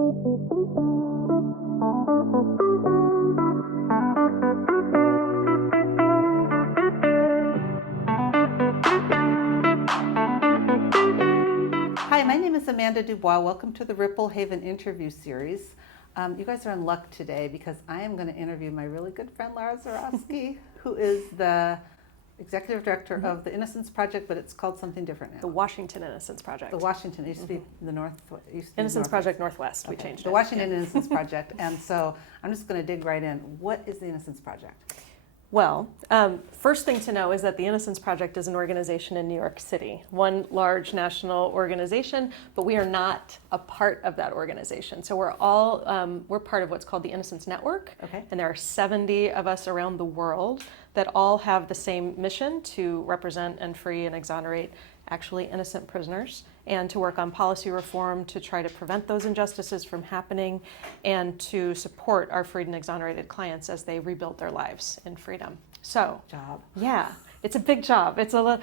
Hi, my name is Amanda DuBois. Welcome to the Ripple Haven interview series. You guys are in luck today because I am going to interview my really good friend Lara Zarowsky, who is the executive director of the Innocence Project, but it's called something different now. The Washington Innocence Project. The Washington, it used to be the North. Innocence Project Northwest, we changed it. The Washington Innocence Project. And so I'm just going to dig right in. What is the Innocence Project? Well, first thing to know is that the Innocence Project is an organization in New York City, one large national organization, but we are not a part of that organization. So we're part of what's called the Innocence Network, and there are 70 of us around the world that all have the same mission to represent and free and exonerate actually innocent prisoners, and to work on policy reform to try to prevent those injustices from happening, and to support our freed and exonerated clients as they rebuild their lives in freedom. So, yeah, it's a big job. It's a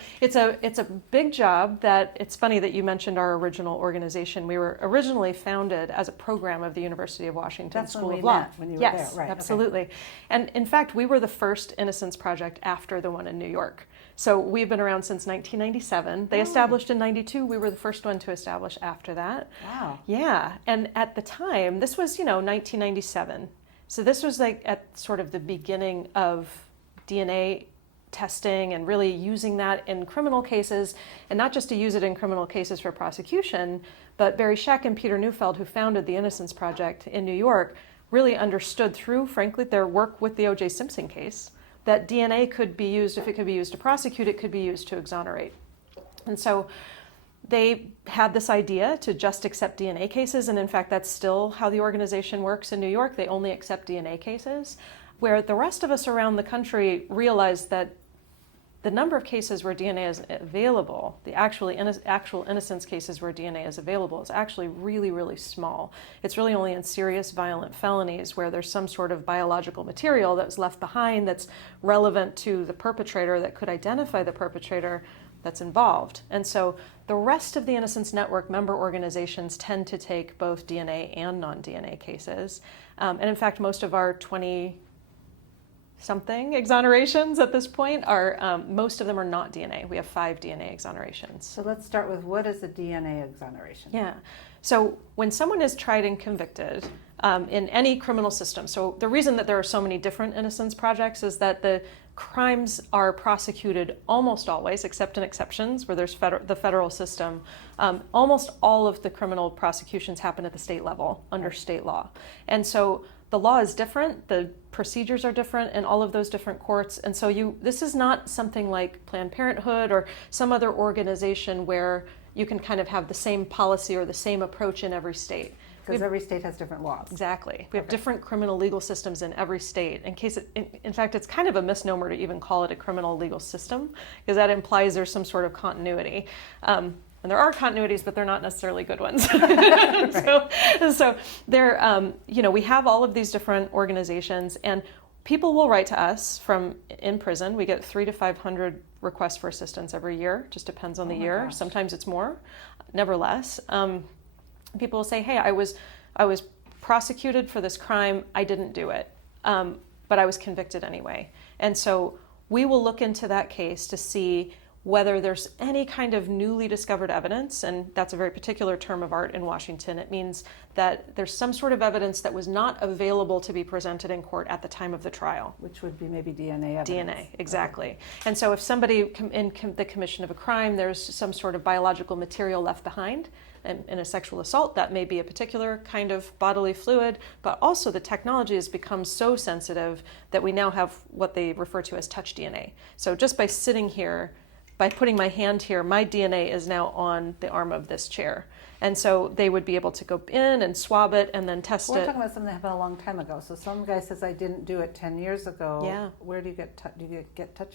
big job. That it's funny that you mentioned our original organization. We were originally founded as a program of the University of Washington School of Law. When you were yes, there. Right, absolutely. Okay. And in fact, we were the first Innocence Project after the one in New York. So we've been around since 1997. They established in 92. We were the first one to establish after that. Wow. Yeah. And at the time, this was, 1997. So this was like at sort of the beginning of DNA testing and really using that in criminal cases, and not just to use it in criminal cases for prosecution, but Barry Scheck and Peter Neufeld, who founded the Innocence Project in New York, really understood through, frankly, their work with the O.J. Simpson case, that DNA could be used, if it could be used to prosecute, it could be used to exonerate. And so they had this idea to just accept DNA cases, and in fact, that's still how the organization works in New York. They only accept DNA cases, where the rest of us around the country realized that the number of cases where DNA is available, the actual innocence cases where DNA is available, is actually really, really small. It's really only in serious violent felonies where there's some sort of biological material that's left behind that's relevant to the perpetrator, that could identify the perpetrator that's involved. And so the rest of the Innocence Network member organizations tend to take both DNA and non-DNA cases. And in fact, most of our 20-something exonerations at this point are, most of them are not DNA. We have 5 DNA exonerations. So let's start with, what is a DNA exoneration? Yeah. So when someone is tried and convicted in any criminal system, so the reason that there are so many different innocence projects is that the crimes are prosecuted almost always, except in exceptions where there's the federal system. Almost all of the criminal prosecutions happen at the state level under state law. And so the law is different, the procedures are different in all of those different courts. And so this is not something like Planned Parenthood or some other organization where you can kind of have the same policy or the same approach in every state. Because every state has different laws. Exactly. We have different criminal legal systems in every state. In fact, it's kind of a misnomer to even call it a criminal legal system, because that implies there's some sort of continuity. And there are continuities, but they're not necessarily good ones. Right. So there, we have all of these different organizations, and people will write to us from in prison. We get 300 to 500 requests for assistance every year. Just depends on the year. Gosh. Sometimes it's more, never less. People will say, "Hey, I was prosecuted for this crime. I didn't do it, but I was convicted anyway." And so we will look into that case to see whether there's any kind of newly discovered evidence, and that's a very particular term of art in Washington. It means that there's some sort of evidence that was not available to be presented in court at the time of the trial. Which would be maybe DNA evidence. DNA, exactly. Okay. And so if somebody in the commission of a crime, there's some sort of biological material left behind, and in a sexual assault, that may be a particular kind of bodily fluid, but also the technology has become so sensitive that we now have what they refer to as touch DNA. So just by sitting here, by putting my hand here, my DNA is now on the arm of this chair. And so they would be able to go in and swab it and then test it. We're talking about something that happened a long time ago. So some guy says, I didn't do it 10 years ago. Yeah. Where do you get touch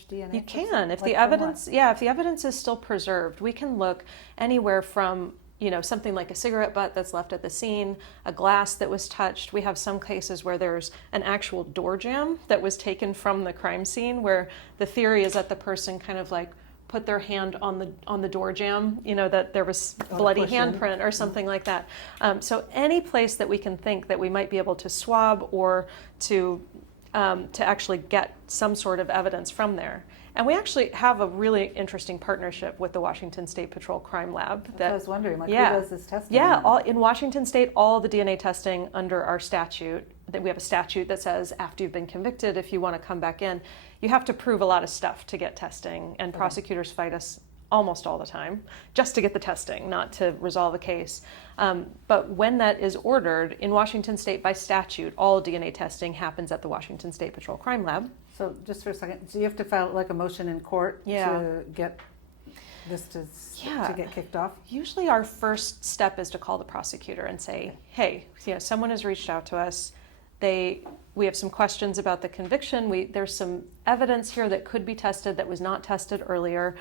DNA? You can. If the evidence, if the evidence is still preserved, we can look anywhere from something like a cigarette butt that's left at the scene, a glass that was touched. We have some cases where there's an actual door jamb that was taken from the crime scene, where the theory is that the person kind of like put their hand on the door jamb, that there was bloody handprint or something like that. So any place that we can think that we might be able to swab or to actually get some sort of evidence from there. And we actually have a really interesting partnership with the Washington State Patrol Crime Lab. I was wondering, who does this testing? Yeah, in Washington State, all the DNA testing under our statute, that we have a statute that says after you've been convicted, if you want to come back in, you have to prove a lot of stuff to get testing. And prosecutors fight us almost all the time just to get the testing, not to resolve a case. But when that is ordered in Washington State by statute, all DNA testing happens at the Washington State Patrol Crime Lab. So just for a second, so you have to file like a motion in court to get this to get kicked off? Usually our first step is to call the prosecutor and say, hey, someone has reached out to us. We have some questions about the conviction. There's some evidence here that could be tested that was not tested earlier.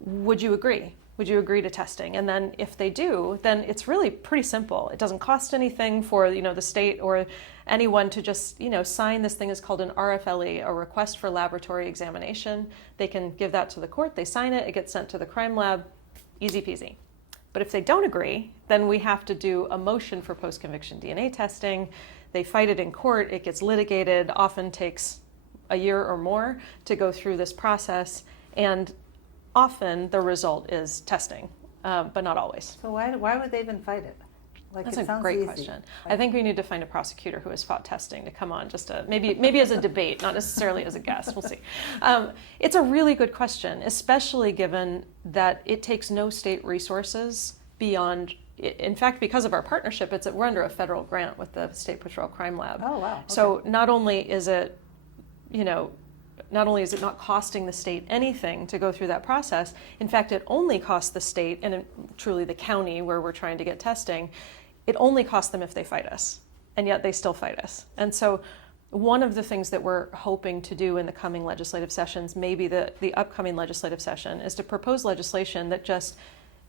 Would you agree? Would you agree to testing? And then if they do, then it's really pretty simple. It doesn't cost anything for the state or anyone to just sign this thing. Is called an RFLE, a request for laboratory examination. They can give that to the court. They sign it. It gets sent to the crime lab. Easy peasy. But if they don't agree, then we have to do a motion for post-conviction DNA testing. They fight it in court. It gets litigated. Often takes a year or more to go through this process. And often the result is testing, but not always. So why would they even fight it? That's a great question. I think we need to find a prosecutor who has fought testing to come on, maybe as a debate, not necessarily as a guest. We'll see. It's a really good question, especially given that it takes no state resources beyond. In fact, because of our partnership, we're under a federal grant with the State Patrol Crime Lab. Oh wow! Okay. So not only is it not costing the state anything to go through that process, in fact, it only costs the state, and truly the county where we're trying to get testing, it only costs them if they fight us, and yet they still fight us. And so one of the things that we're hoping to do in the coming legislative sessions, maybe the upcoming legislative session, is to propose legislation that just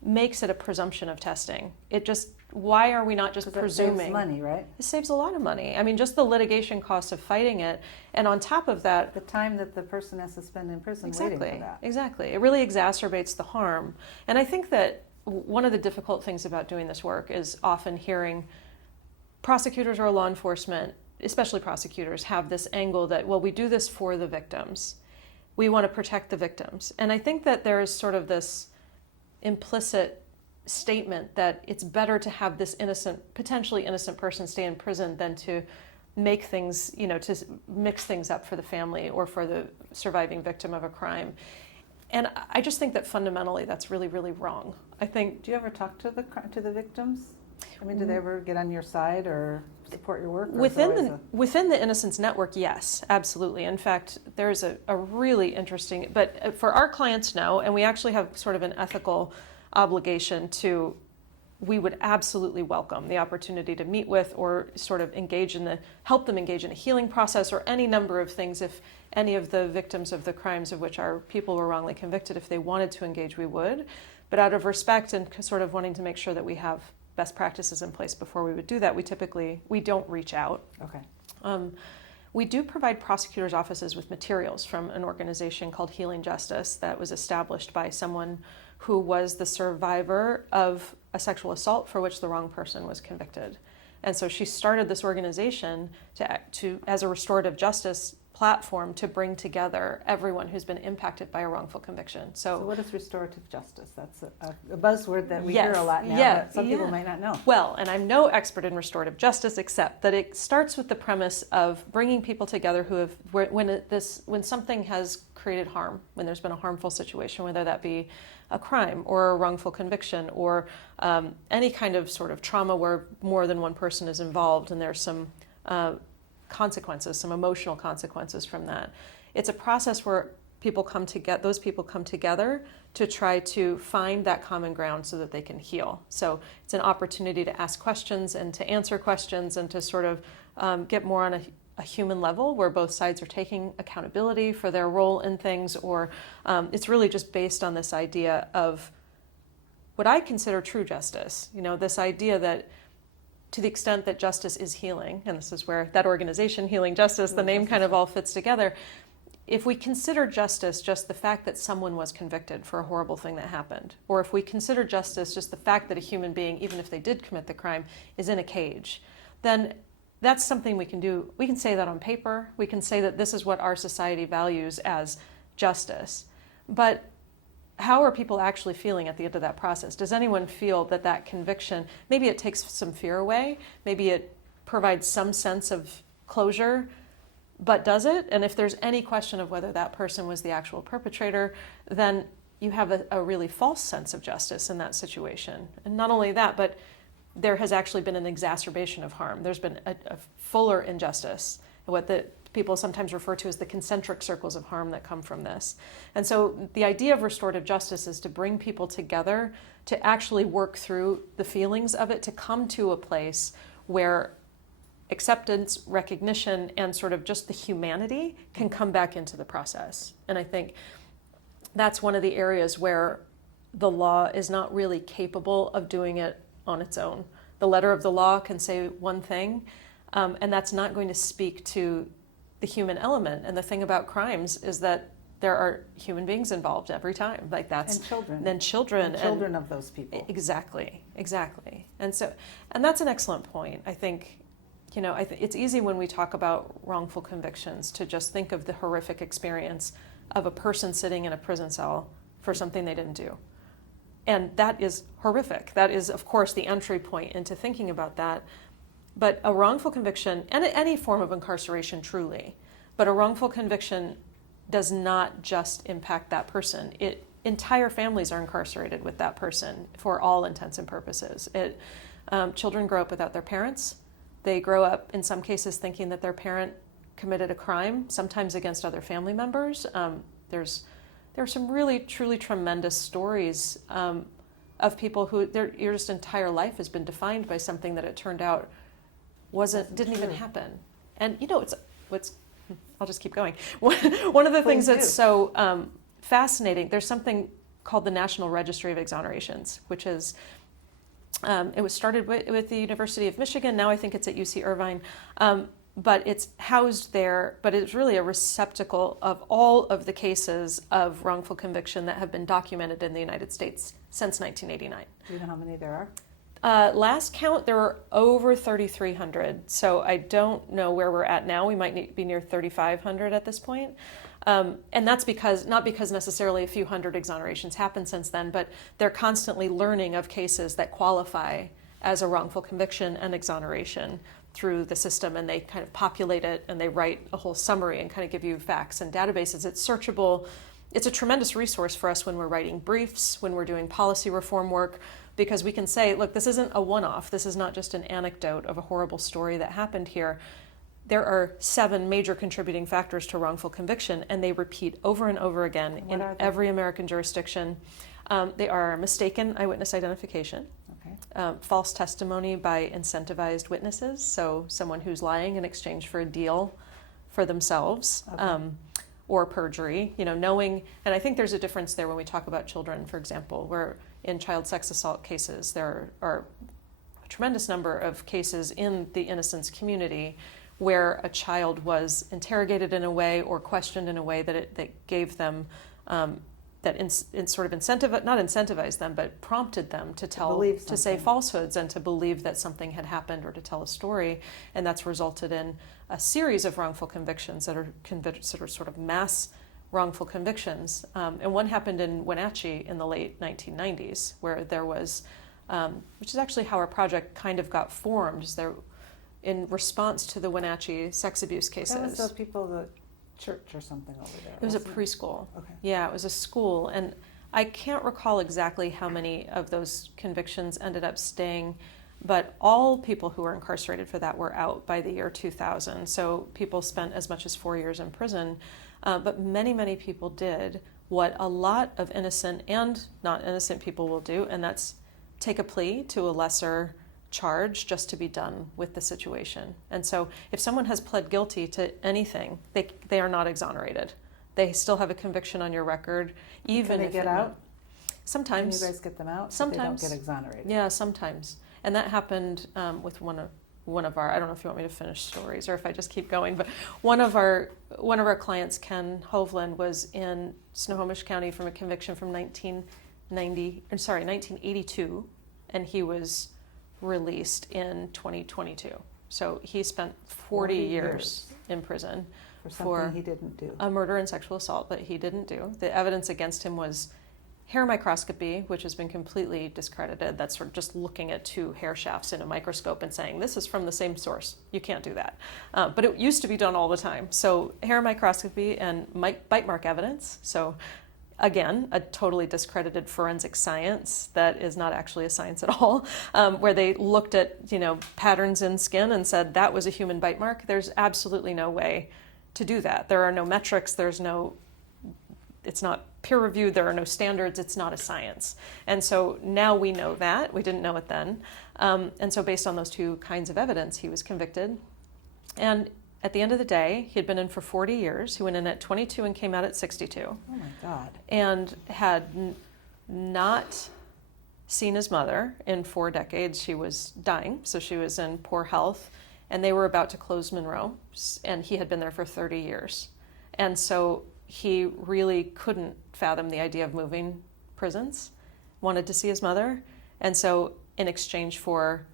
makes it a presumption of testing. Why are we not just presuming? It saves money, right? It saves a lot of money. I mean, just the litigation costs of fighting it, and on top of that, the time that the person has to spend in prison waiting for that. Exactly. It really exacerbates the harm. And I think that one of the difficult things about doing this work is often hearing prosecutors or law enforcement, especially prosecutors, have this angle that, well, we do this for the victims. We want to protect the victims. And I think that there is sort of this implicit statement that it's better to have this potentially innocent person stay in prison than to make things, to mix things up for the family or for the surviving victim of a crime. And I just think that fundamentally that's really, really wrong. I think. Do you ever talk to the victims? I mean, do they ever get on your side or support your work? Within the Innocence Network, yes, absolutely. In fact, there's a really interesting, but for our clients, no, and we actually have sort of an ethical obligation we would absolutely welcome the opportunity to meet with or sort of help them engage in a healing process or any number of things. If any of the victims of the crimes of which our people were wrongly convicted, if they wanted to engage, we would. But out of respect and sort of wanting to make sure that we have best practices in place before we would do that, we don't reach out. Okay. We do provide prosecutors' offices with materials from an organization called Healing Justice that was established by someone who was the survivor of a sexual assault for which the wrong person was convicted. And so she started this organization to as a restorative justice platform to bring together everyone who's been impacted by a wrongful conviction. So what is restorative justice? That's a buzzword that we hear a lot now, but some people might not know. Well, and I'm no expert in restorative justice, except that it starts with the premise of bringing people together when something has created harm, when there's been a harmful situation, whether that be a crime or a wrongful conviction or any kind of sort of trauma where more than one person is involved and there's some consequences, some emotional consequences from that. It's a process where those people come together to try to find that common ground so that they can heal. So it's an opportunity to ask questions and to answer questions and to sort of get more on a human level where both sides are taking accountability for their role in things, or it's really just based on this idea of what I consider true justice. This idea that to the extent that justice is healing, and this is where that organization, Healing Justice, the name kind of all fits together, if we consider justice just the fact that someone was convicted for a horrible thing that happened, or if we consider justice just the fact that a human being, even if they did commit the crime, is in a cage, then that's something we can do. We can say that on paper. We can say that this is what our society values as justice. But how are people actually feeling at the end of that process? Does anyone feel that that conviction, maybe it takes some fear away, maybe it provides some sense of closure, but does it? And if there's any question of whether that person was the actual perpetrator, then you have a really false sense of justice in that situation. And not only that, but there has actually been an exacerbation of harm. There's been a fuller injustice, what the people sometimes refer to as the concentric circles of harm that come from this. And so the idea of restorative justice is to bring people together to actually work through the feelings of it, to come to a place where acceptance, recognition, and sort of just the humanity can come back into the process. And I think that's one of the areas where the law is not really capable of doing it on its own. The letter of the law can say one thing, and that's not going to speak to the human element. And the thing about crimes is that there are human beings involved every time. Like that's and children. Then children. And children of those people. Exactly. And that's an excellent point. I think, it's easy when we talk about wrongful convictions to just think of the horrific experience of a person sitting in a prison cell for something they didn't do. And that is horrific. That is, of course, the entry point into thinking about that. But a wrongful conviction, and any form of incarceration truly, but a wrongful conviction does not just impact that person. Entire families are incarcerated with that person for all intents and purposes. Children grow up without their parents. They grow up, in some cases, thinking that their parent committed a crime, sometimes against other family members. There are some really, truly tremendous stories of people who their just entire life has been defined by something that it turned out didn't even happen. And I'll just keep going. One of the things that's so fascinating, there's something called the National Registry of Exonerations, which is, it was started with the University of Michigan. Now I think it's at UC Irvine. But it's housed there, but it's really a receptacle of all of the cases of wrongful conviction that have been documented in the United States since 1989. Do you know how many there are? Last count, there were over 3,300. So I don't know where we're at now. We might be near 3,500 at this point. And that's not because necessarily a few hundred exonerations happened since then, but they're constantly learning of cases that qualify as a wrongful conviction and exoneration through the system, and they kind of populate it and they write a whole summary and kind of give you facts and databases. It's searchable. It's a tremendous resource for us when we're writing briefs, when we're doing policy reform work, because we can say, look, this isn't a one-off. This is not just an anecdote of a horrible story that happened here. There are 7 major contributing factors to wrongful conviction, and they repeat over and over again in every American jurisdiction. They are mistaken eyewitness identification, false testimony by incentivized witnesses, so someone who's lying in exchange for a deal for themselves, or perjury, knowing, and I think there's a difference there when we talk about children, for example, where in child sex assault cases, there are a tremendous number of cases in the innocence community where a child was interrogated in a way or questioned in a way that gave them sort of not incentivized them, but prompted them to say falsehoods and to believe that something had happened or to tell a story, and that's resulted in a series of wrongful convictions that are sort of mass wrongful convictions. And one happened in Wenatchee in the late 1990s, where there was, which is actually how our project kind of got formed, in response to the Wenatchee sex abuse cases. That was those people, the church or something over there. It was a preschool. Okay. Yeah, it was a school. And I can't recall exactly how many of those convictions ended up staying, but all people who were incarcerated for that were out by the year 2000. So people spent as much as 4 years in prison. But many, many people did what a lot of innocent and not innocent people will do, and that's take a plea to a lesser charge just to be done with the situation. And so if someone has pled guilty to anything, they are not exonerated. They still have a conviction on your record, even if they get out. Sometimes. Can you guys get them out? Sometimes. But they don't get exonerated. Yeah, sometimes. And that happened with one of one of our, I don't know if you want me to finish stories or if I just keep going, but one of our clients, Ken Hovland, was in Snohomish County from a conviction from 1982, and he was released in 2022. So he spent 40 years in prison For something he didn't do. a murder and sexual assault that he didn't do. The evidence against him was hair microscopy, which has been completely discredited. That's sort of just looking at two hair shafts in a microscope and saying, this is from the same source. You can't do that. But it used to be done all the time. So hair microscopy and bite mark evidence. So again, a totally discredited forensic science that is not actually a science at all, where they looked at, patterns in skin and said that was a human bite mark. There's absolutely no way to do that. There are no metrics. It's not peer reviewed. There are no standards. It's not a science. And so now we know that. We didn't know it then. And so based on those two kinds of evidence, he was convicted. And at the end of the day, he had been in for 40 years. He went in at 22 and came out at 62. Oh my God. And had not seen his mother in 4 decades. She was dying, so she was in poor health. And they were about to close Monroe, and he had been there for 30 years. And so he really couldn't fathom the idea of moving prisons, wanted to see his mother. And so in exchange for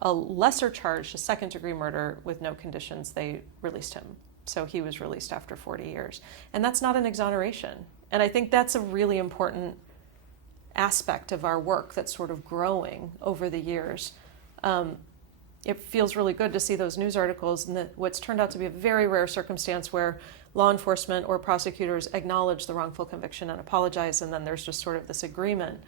a lesser charge, a second-degree murder with no conditions, they released him. So he was released after 40 years. And that's not an exoneration. And I think that's a really important aspect of our work that's sort of growing over the years. It feels really good to see those news articles and what's turned out to be a very rare circumstance where law enforcement or prosecutors acknowledge the wrongful conviction and apologize, and then there's just sort of this agreement.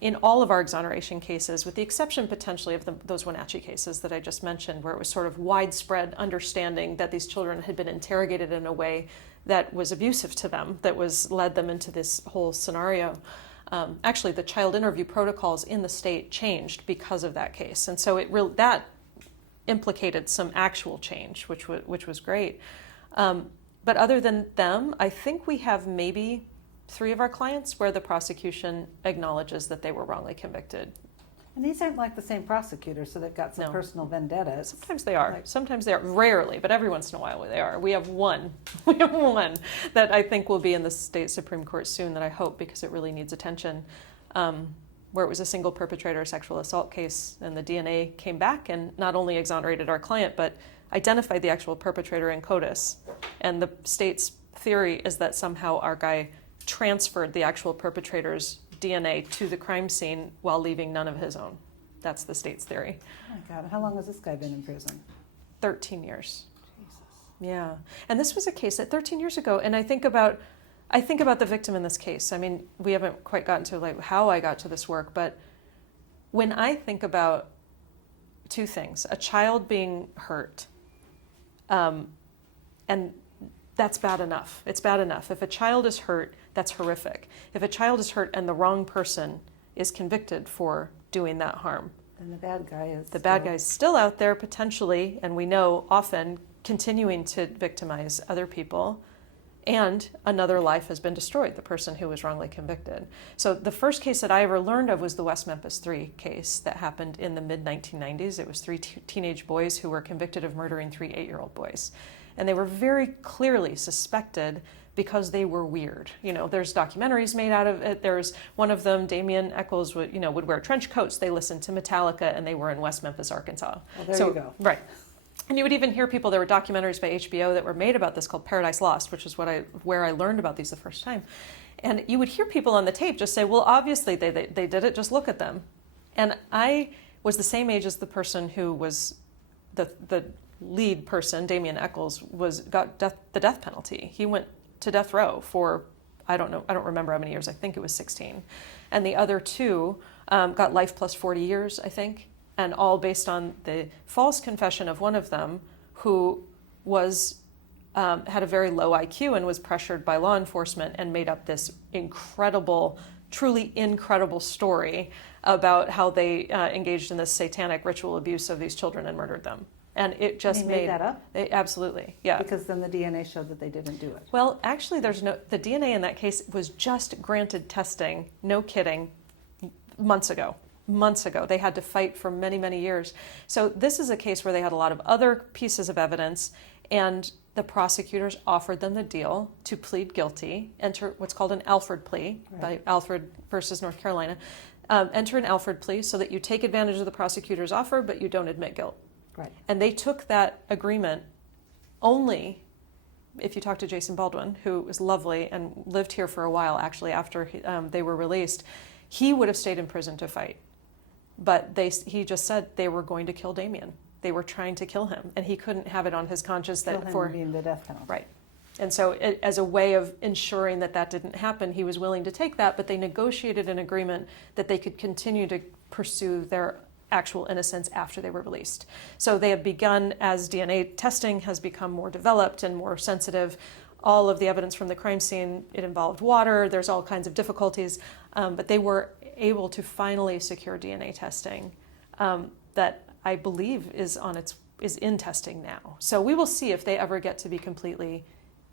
In all of our exoneration cases, with the exception potentially of those Wenatchee cases that I just mentioned, where it was sort of widespread understanding that these children had been interrogated in a way that was abusive to them, that led them into this whole scenario. Actually, the child interview protocols in the state changed because of that case. And so that implicated some actual change, which was great. But other than them, I think we have maybe 3 of our clients where the prosecution acknowledges that they were wrongly convicted. And these aren't like the same prosecutors, so they've got some personal vendettas. Sometimes they are. Sometimes they are. Rarely, but every once in a while they are. We have one. We have one that I think will be in the state Supreme Court soon that I hope, because it really needs attention, where it was a single perpetrator sexual assault case, and the DNA came back and not only exonerated our client, but identified the actual perpetrator in CODIS. And the state's theory is that somehow our guy transferred the actual perpetrator's DNA to the crime scene while leaving none of his own. That's the state's theory. Oh my God, how long has this guy been in prison? 13 years. Jesus. Yeah. And this was a case that 13 years ago, and I think about the victim in this case. I mean, we haven't quite gotten to how I got to this work, but when I think about 2 things, a child being hurt, and that's bad enough. It's bad enough. If a child is hurt, that's horrific. If a child is hurt and the wrong person is convicted for doing that harm, and the bad guy is bad guy's still out there potentially, and we know often continuing to victimize other people, and another life has been destroyed, the person who was wrongly convicted. So the first case that I ever learned of was the West Memphis 3 case that happened in the mid-1990s. It was 3 teenage boys who were convicted of murdering 3 8-year-old boys. And they were very clearly suspected because they were weird. There's documentaries made out of it. There's one of them, Damien Eccles, would wear trench coats. They listened to Metallica, and they were in West Memphis, Arkansas. Well, there you go. Right. And you would even hear people, there were documentaries by HBO that were made about this called Paradise Lost, which is where I learned about these the first time. And you would hear people on the tape just say, well, obviously they did it, just look at them. And I was the same age as the person who was the lead person, Damien Eccles, got the death penalty. He went to death row for, I don't remember how many years, I think it was 16. And the other 2 got life plus 40 years, I think. And all based on the false confession of one of them, who had a very low IQ and was pressured by law enforcement and made up this incredible, truly incredible story about how they engaged in this satanic ritual abuse of these children and murdered them. And it just made that up? Absolutely, yeah. Because then the DNA showed that they didn't do it. Well, actually, the DNA in that case was just granted testing, no kidding, months ago. months ago. They had to fight for many, many years. So this is a case where they had a lot of other pieces of evidence, and the prosecutors offered them the deal to plead guilty, enter what's called an Alford plea, by Alford versus North Carolina. Enter an Alford plea so that you take advantage of the prosecutor's offer, but you don't admit guilt. Right. And they took that agreement only, if you talk to Jason Baldwin, who was lovely and lived here for a while actually after they were released, he would have stayed in prison to fight. But he just said they were going to kill Damien. They were trying to kill him, and he couldn't have it on his conscience that Kill him being the death penalty. Right. And so as a way of ensuring that that didn't happen, he was willing to take that, but they negotiated an agreement that they could continue to pursue their actual innocence after they were released. So they have begun, as DNA testing has become more developed and more sensitive, all of the evidence from the crime scene, it involved water, there's all kinds of difficulties, but they were able to finally secure DNA testing that I believe is in testing now. So we will see if they ever get to be completely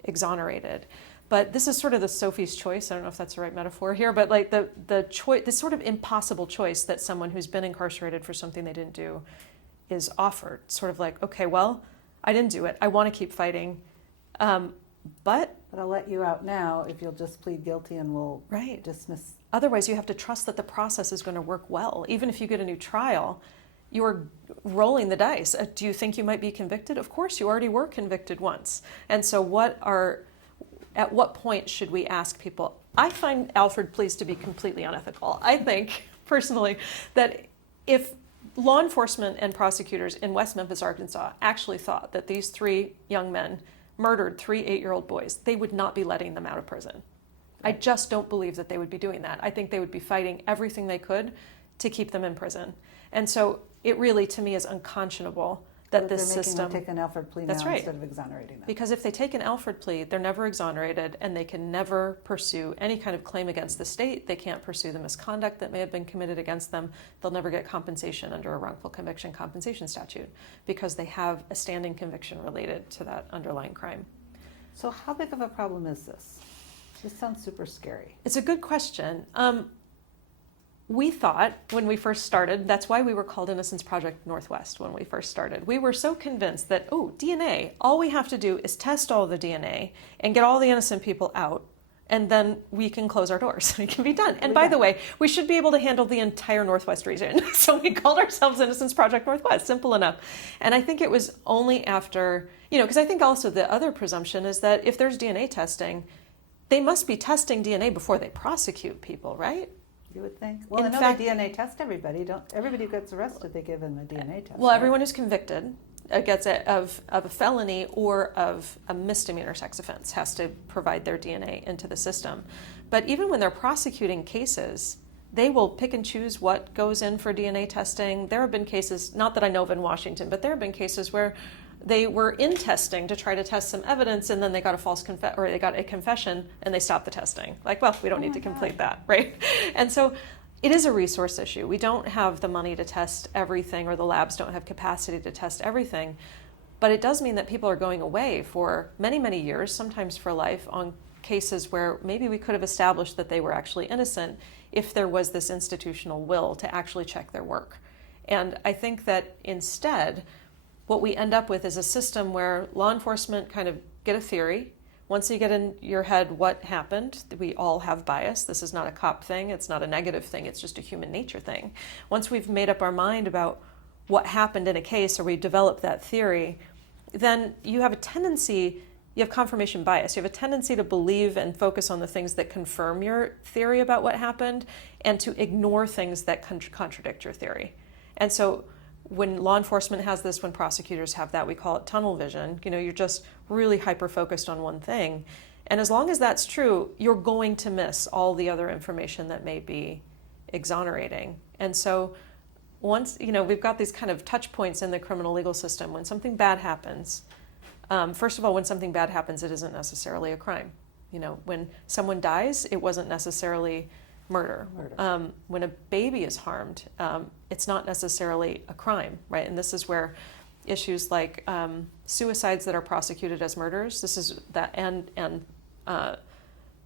exonerated. But this is sort of the Sophie's choice. I don't know if that's the right metaphor here, but like the choice, this sort of impossible choice that someone who's been incarcerated for something they didn't do is offered. Sort of like, okay, well, I didn't do it. I want to keep fighting, but I'll let you out now if you'll just plead guilty and we'll dismiss. Otherwise, you have to trust that the process is going to work well. Even if you get a new trial, you're rolling the dice. Do you think you might be convicted? Of course, you already were convicted once. And so at what point should we ask people? I find Alford pleas to be completely unethical. I think, personally, that if law enforcement and prosecutors in West Memphis, Arkansas, actually thought that these 3 young men murdered 3 8-year-old boys, they would not be letting them out of prison. I just don't believe that they would be doing that. I think they would be fighting everything they could to keep them in prison. And so it really, to me, is unconscionable that this system... They're making them take an Alford plea now instead of exonerating them. Because if they take an Alford plea, they're never exonerated, and they can never pursue any kind of claim against the state. They can't pursue the misconduct that may have been committed against them. They'll never get compensation under a wrongful conviction compensation statute because they have a standing conviction related to that underlying crime. So how big of a problem is this? This sounds super scary. It's a good question. We thought when we first started, that's why we were called Innocence Project Northwest when we first started. We were so convinced that, DNA, all we have to do is test all the DNA and get all the innocent people out, and then we can close our doors. It can be done. And by the way, we should be able to handle the entire Northwest region. So we called ourselves Innocence Project Northwest, simple enough. And I think it was only after, because I think also the other presumption is that if there's DNA testing, they must be testing DNA before they prosecute people, right? You would think. Well, in fact, they DNA test everybody. Everybody who gets arrested, they give them a DNA test. Well, everyone who's convicted gets it of a felony or of a misdemeanor sex offense has to provide their DNA into the system. But even when they're prosecuting cases, they will pick and choose what goes in for DNA testing. There have been cases, not that I know of in Washington, but there have been cases where they were in testing to try to test some evidence, and then they got they got a confession, and they stopped the testing. Like, well, we don't need to complete that, right? And so it is a resource issue. We don't have the money to test everything, or the labs don't have capacity to test everything. But it does mean that people are going away for many, many years, sometimes for life, on cases where maybe we could have established that they were actually innocent if there was this institutional will to actually check their work. And I think that instead, what we end up with is a system where law enforcement kind of get a theory. Once you get in your head what happened, we all have bias. This is not a cop thing. It's not a negative thing. It's just a human nature thing. Once we've made up our mind about what happened in a case, or we develop that theory, then you have confirmation bias. You have a tendency to believe and focus on the things that confirm your theory about what happened, and to ignore things that contradict your theory. And so when law enforcement has this, when prosecutors have that, we call it tunnel vision. You're just really hyper-focused on one thing. And as long as that's true, you're going to miss all the other information that may be exonerating. And so once, we've got these kind of touch points in the criminal legal system. When something bad happens, first of all, when something bad happens, it isn't necessarily a crime. When someone dies, it wasn't necessarily murder. When a baby is harmed, it's not necessarily a crime, right? And this is where issues like suicides that are prosecuted as murders, this is that, and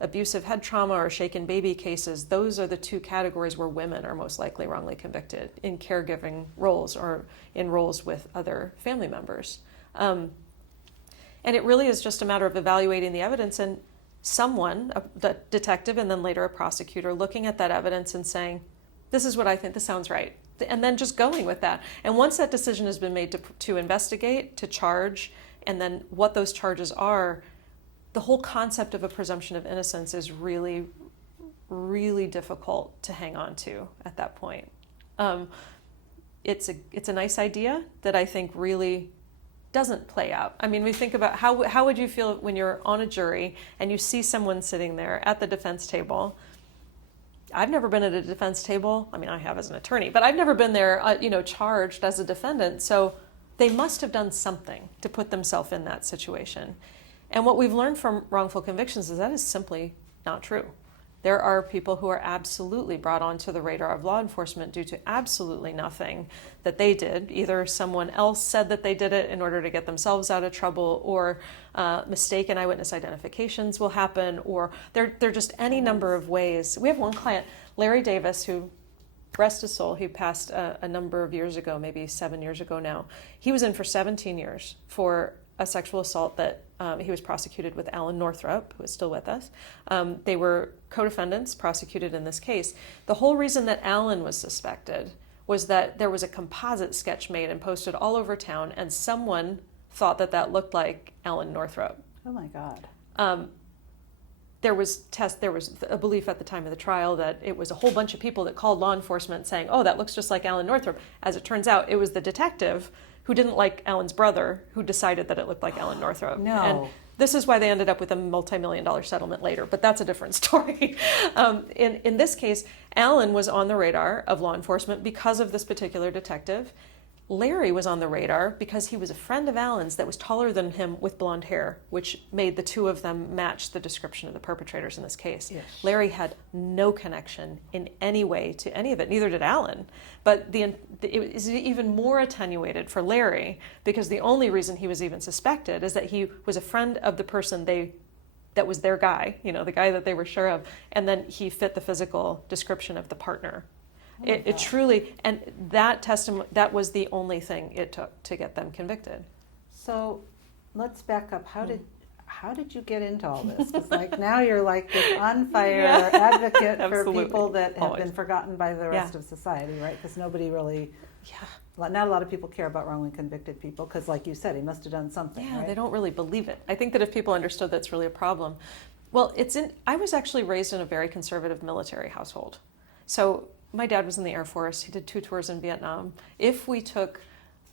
abusive head trauma or shaken baby cases, those are the two categories where women are most likely wrongly convicted in caregiving roles or in roles with other family members. And it really is just a matter of evaluating the evidence and someone, a detective and then later a prosecutor, looking at that evidence and saying, this is what I think, this sounds right. And then just going with that. And once that decision has been made to investigate, to charge, and then what those charges are, the whole concept of a presumption of innocence is really, really difficult to hang on to at that point. It's a nice idea that I think really doesn't play out. I mean, we think about how would you feel when you're on a jury and you see someone sitting there at the defense table. I've never been at a defense table. I mean, I have as an attorney, but I've never been there, charged as a defendant. So they must have done something to put themselves in that situation. And what we've learned from wrongful convictions is that is simply not true. There are people who are absolutely brought onto the radar of law enforcement due to absolutely nothing that they did. Either someone else said that they did it in order to get themselves out of trouble, or mistaken eyewitness identifications will happen, or there are just any number of ways. We have one client, Larry Davis, who, rest his soul, he passed a number of years ago, maybe 7 years ago now. He was in for 17 years for a sexual assault that he was prosecuted with Alan Northrop, who is still with us. They were co-defendants prosecuted in this case. The whole reason that Alan was suspected was that there was a composite sketch made and posted all over town, and someone thought that looked like Alan Northrop. Oh my God. There was a belief at the time of the trial that it was a whole bunch of people that called law enforcement saying, oh, that looks just like Alan Northrop. As it turns out, it was the detective who didn't like Alan's brother who decided that it looked like Alan Northrop. No. And this is why they ended up with a multi-million-dollar settlement later, but that's a different story. In this case, Alan was on the radar of law enforcement because of this particular detective. Larry was on the radar because he was a friend of Alan's that was taller than him with blonde hair, which made the two of them match the description of the perpetrators in this case. Yes. Larry had no connection in any way to any of it, neither did Alan. But it is even more attenuated for Larry because the only reason he was even suspected is that he was a friend of the person that was their guy, the guy that they were sure of, and then he fit the physical description of the partner. It truly, and that testimony, that was the only thing it took to get them convicted. So let's back up. How did you get into all this? Because now you're like this on fire advocate for people that have been forgotten by the rest of society, right? Because nobody really, not a lot of people care about wrongly convicted people because, like you said, he must have done something. Yeah, right? They don't really believe it. I think that if people understood that's really a problem. Well, I was actually raised in a very conservative military household. So my dad was in the Air Force. He did 2 tours in Vietnam. If we took,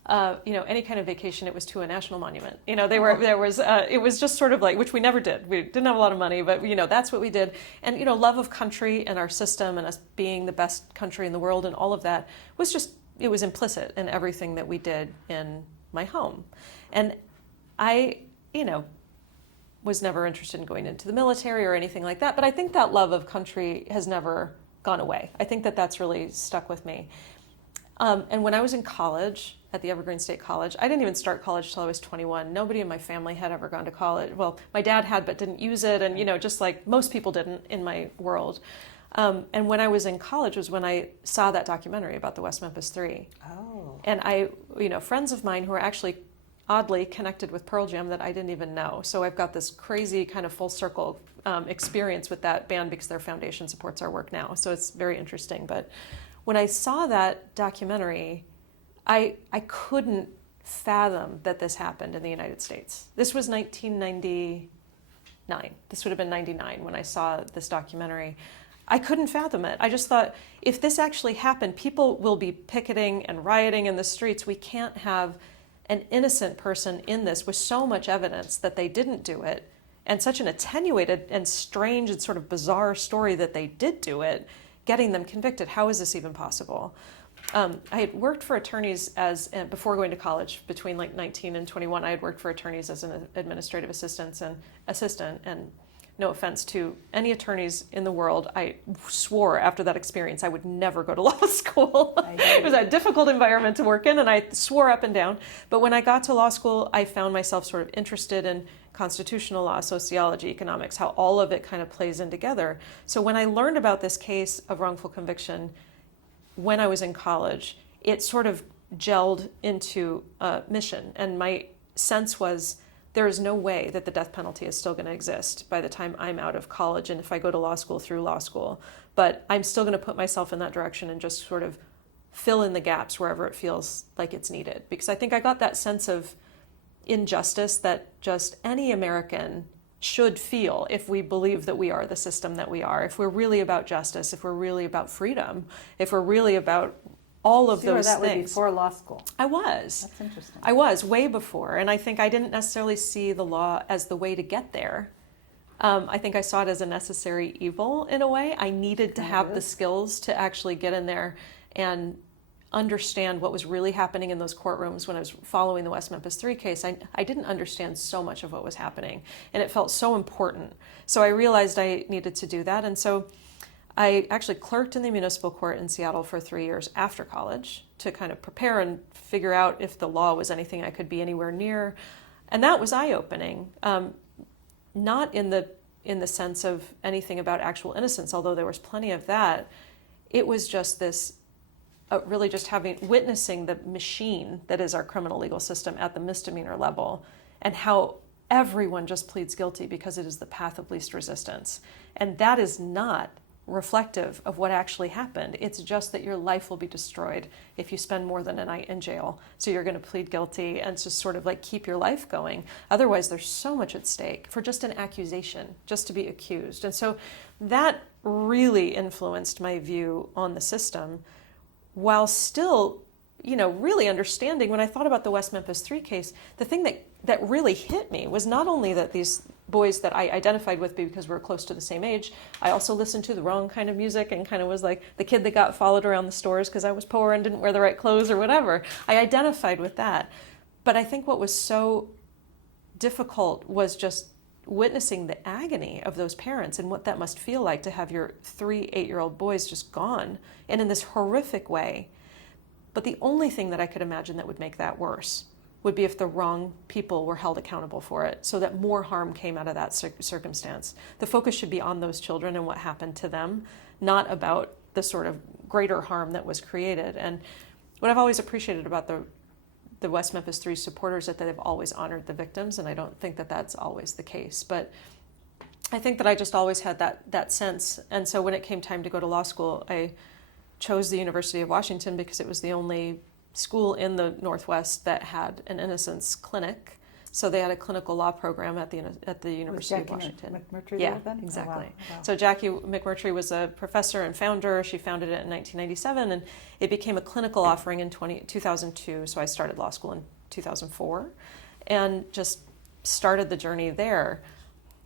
any kind of vacation, it was to a national monument. It was just sort of like, which we never did. We didn't have a lot of money, but that's what we did. And love of country and our system and us being the best country in the world and all of that was just, it was implicit in everything that we did in my home. And I, was never interested in going into the military or anything like that. But I think that love of country has never gone away. I think that that's really stuck with me. And when I was in college at the Evergreen State College, I didn't even start college till I was 21. Nobody in my family had ever gone to college. Well, my dad had, but didn't use it. And, just like most people didn't in my world. And when I was in college was when I saw that documentary about the West Memphis Three. Oh. And I, friends of mine who are actually oddly connected with Pearl Jam that I didn't even know. So I've got this crazy kind of full circle experience with that band because their foundation supports our work now. So it's very interesting. But when I saw that documentary, I couldn't fathom that this happened in the United States. This was 1999. This would have been 99 when I saw this documentary. I couldn't fathom it. I just thought, if this actually happened, people will be picketing and rioting in the streets. We can't have an innocent person in this with so much evidence that they didn't do it, and such an attenuated and strange and sort of bizarre story that they did do it, getting them convicted. How is this even possible? I had worked for attorneys before going to college, between 19 and 21, I had worked for attorneys as an administrative assistant, and no offense to any attorneys in the world, I swore after that experience I would never go to law school. It was a difficult environment to work in, and I swore up and down. But when I got to law school, I found myself sort of interested in constitutional law, sociology, economics, how all of it kind of plays in together. So when I learned about this case of wrongful conviction when I was in college, it sort of gelled into a mission. And my sense was, there is no way that the death penalty is still going to exist by the time I'm out of college and if I go to law school through law school. But I'm still going to put myself in that direction and just sort of fill in the gaps wherever it feels like it's needed. Because I think I got that sense of injustice that just any American should feel if we believe that we are the system that we are, if we're really about justice, if we're really about freedom, if we're really about all of those that things. Was before law school. I was. That's interesting. I was way before, and I think I didn't necessarily see the law as the way to get there. I think I saw it as a necessary evil in a way. I needed to have the skills to actually get in there and understand what was really happening in those courtrooms. When I was following the West Memphis 3 case, I didn't understand so much of what was happening, and it felt so important. So I realized I needed to do that, and so I actually clerked in the municipal court in Seattle for 3 years after college to kind of prepare and figure out if the law was anything I could be anywhere near. And that was eye-opening, not in the sense of anything about actual innocence, although there was plenty of that. It was just this, really just witnessing the machine that is our criminal legal system at the misdemeanor level, and how everyone just pleads guilty because it is the path of least resistance. And that is not reflective of what actually happened. It's just that your life will be destroyed if you spend more than a night in jail. So you're going to plead guilty and just sort of like keep your life going. Otherwise, there's so much at stake for just an accusation, just to be accused. And so that really influenced my view on the system, while still, really understanding. When I thought about the West Memphis 3 case, the thing that really hit me was not only that these boys that I identified with because we were close to the same age, I also listened to the wrong kind of music and kind of was like the kid that got followed around the stores because I was poor and didn't wear the right clothes or whatever. I identified with that. But I think what was so difficult was just witnessing the agony of those parents and what that must feel like to have your 3 8-year-old boys just gone, and in this horrific way. But the only thing that I could imagine that would make that worse would be if the wrong people were held accountable for it, so that more harm came out of that circumstance. The focus should be on those children and what happened to them, not about the sort of greater harm that was created. And what I've always appreciated about the West Memphis 3 supporters is that they've always honored the victims, and I don't think that that's always the case. But I think that I just always had that sense. And so when it came time to go to law school, I chose the University of Washington because it was the only school in the Northwest that had an innocence clinic. So they had a clinical law program at the University of Washington. McMurtry yeah, there then? exactly. Oh, wow. So Jackie McMurtry was a professor and founder. She founded it in 1997, and it became a clinical offering in 2002. So I started law school in 2004 and just started the journey there.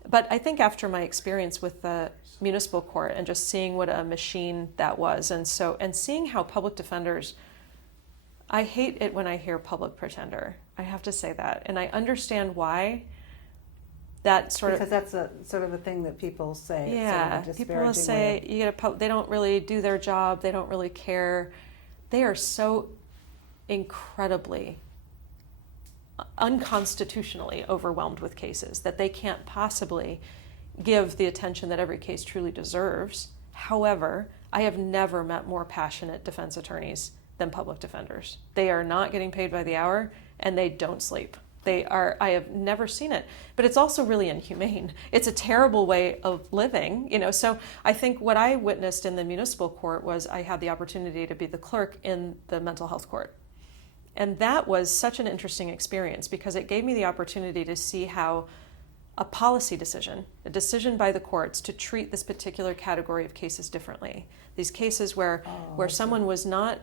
But I think after my experience with the municipal court and just seeing what a machine that was, and seeing how public defenders, I hate it when I hear public pretender. I have to say that. And I understand why that because that's a sort of a thing that people say. Yeah, sort of people will say they don't really do their job, they don't really care. They are so incredibly unconstitutionally overwhelmed with cases that they can't possibly give the attention that every case truly deserves. However, I have never met more passionate defense attorneys than public defenders. They are not getting paid by the hour, and they don't sleep. I have never seen it, but it's also really inhumane. It's a terrible way of living, So I think what I witnessed in the municipal court was I had the opportunity to be the clerk in the mental health court. And that was such an interesting experience because it gave me the opportunity to see how a policy decision, a decision by the courts to treat this particular category of cases differently. These cases where someone was not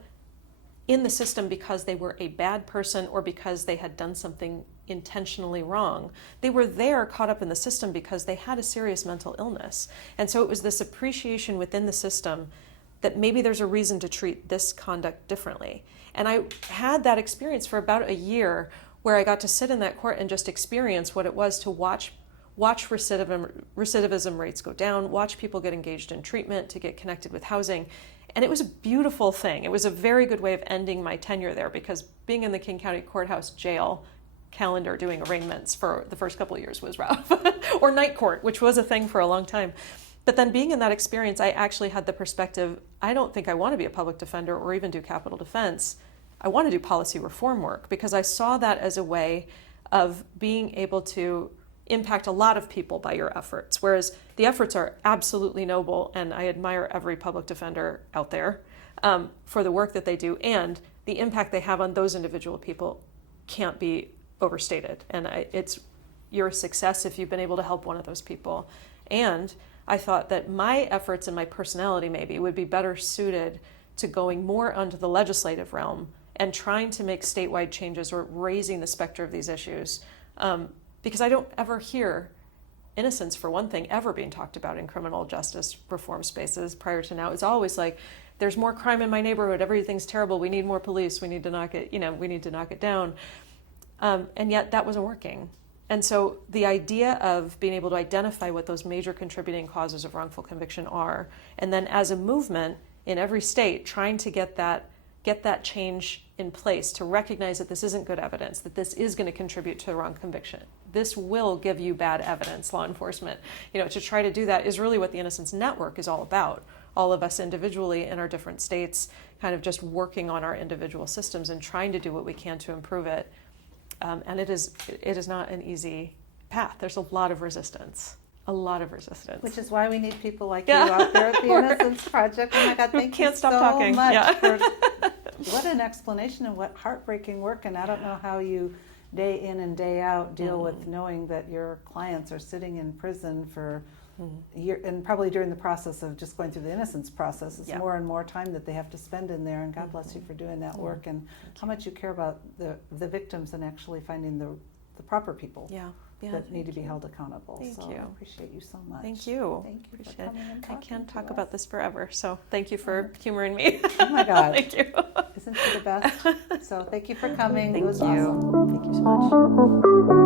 in the system because they were a bad person or because they had done something intentionally wrong. They were there caught up in the system because they had a serious mental illness. And so it was this appreciation within the system that maybe there's a reason to treat this conduct differently. And I had that experience for about a year where I got to sit in that court and just experience what it was to watch watch recidivism rates go down, watch people get engaged in treatment to get connected with housing. And it was a beautiful thing. It was a very good way of ending my tenure there, because being in the King County Courthouse jail calendar doing arraignments for the first couple of years was rough. Or night court, which was a thing for a long time. But then being in that experience, I actually had the perspective, I don't think I want to be a public defender or even do capital defense. I want to do policy reform work, because I saw that as a way of being able to impact a lot of people by your efforts. Whereas the efforts are absolutely noble, and I admire every public defender out there for the work that they do, and the impact they have on those individual people can't be overstated. And you're a success if you've been able to help one of those people. And I thought that my efforts and my personality maybe would be better suited to going more onto the legislative realm and trying to make statewide changes or raising the specter of these issues. Because I don't ever hear innocence, for one thing, ever being talked about in criminal justice reform spaces prior to now. It's always like, there's more crime in my neighborhood, everything's terrible, we need more police, we need to knock it down. And yet that wasn't working. And so the idea of being able to identify what those major contributing causes of wrongful conviction are, and then as a movement in every state trying to get that change in place, to recognize that this isn't good evidence, that this is going to contribute to the wrong conviction. This will give you bad evidence, law enforcement. To try to do that is really what the Innocence Network is all about. All of us individually in our different states kind of just working on our individual systems and trying to do what we can to improve it. And it is not an easy path. There's a lot of resistance. Which is why we need people like you out there at the Innocence Project. Oh my God, thank you so much for what an explanation and what heartbreaking work. And I don't know how you day in and day out deal with knowing that your clients are sitting in prison for year, and probably during the process of just going through the innocence process, it's more and more time that they have to spend in there. And God bless you for doing that work, and how much you care about the victims and actually finding the proper people that need to be held accountable. Thank you. I appreciate you so much. Thank you. Thank you for coming and talking. I can't talk about this forever, so thank you for humoring me. Oh my God. Thank you. Isn't she the best? So thank you for coming. Thank It was you. awesome. Thank you so much.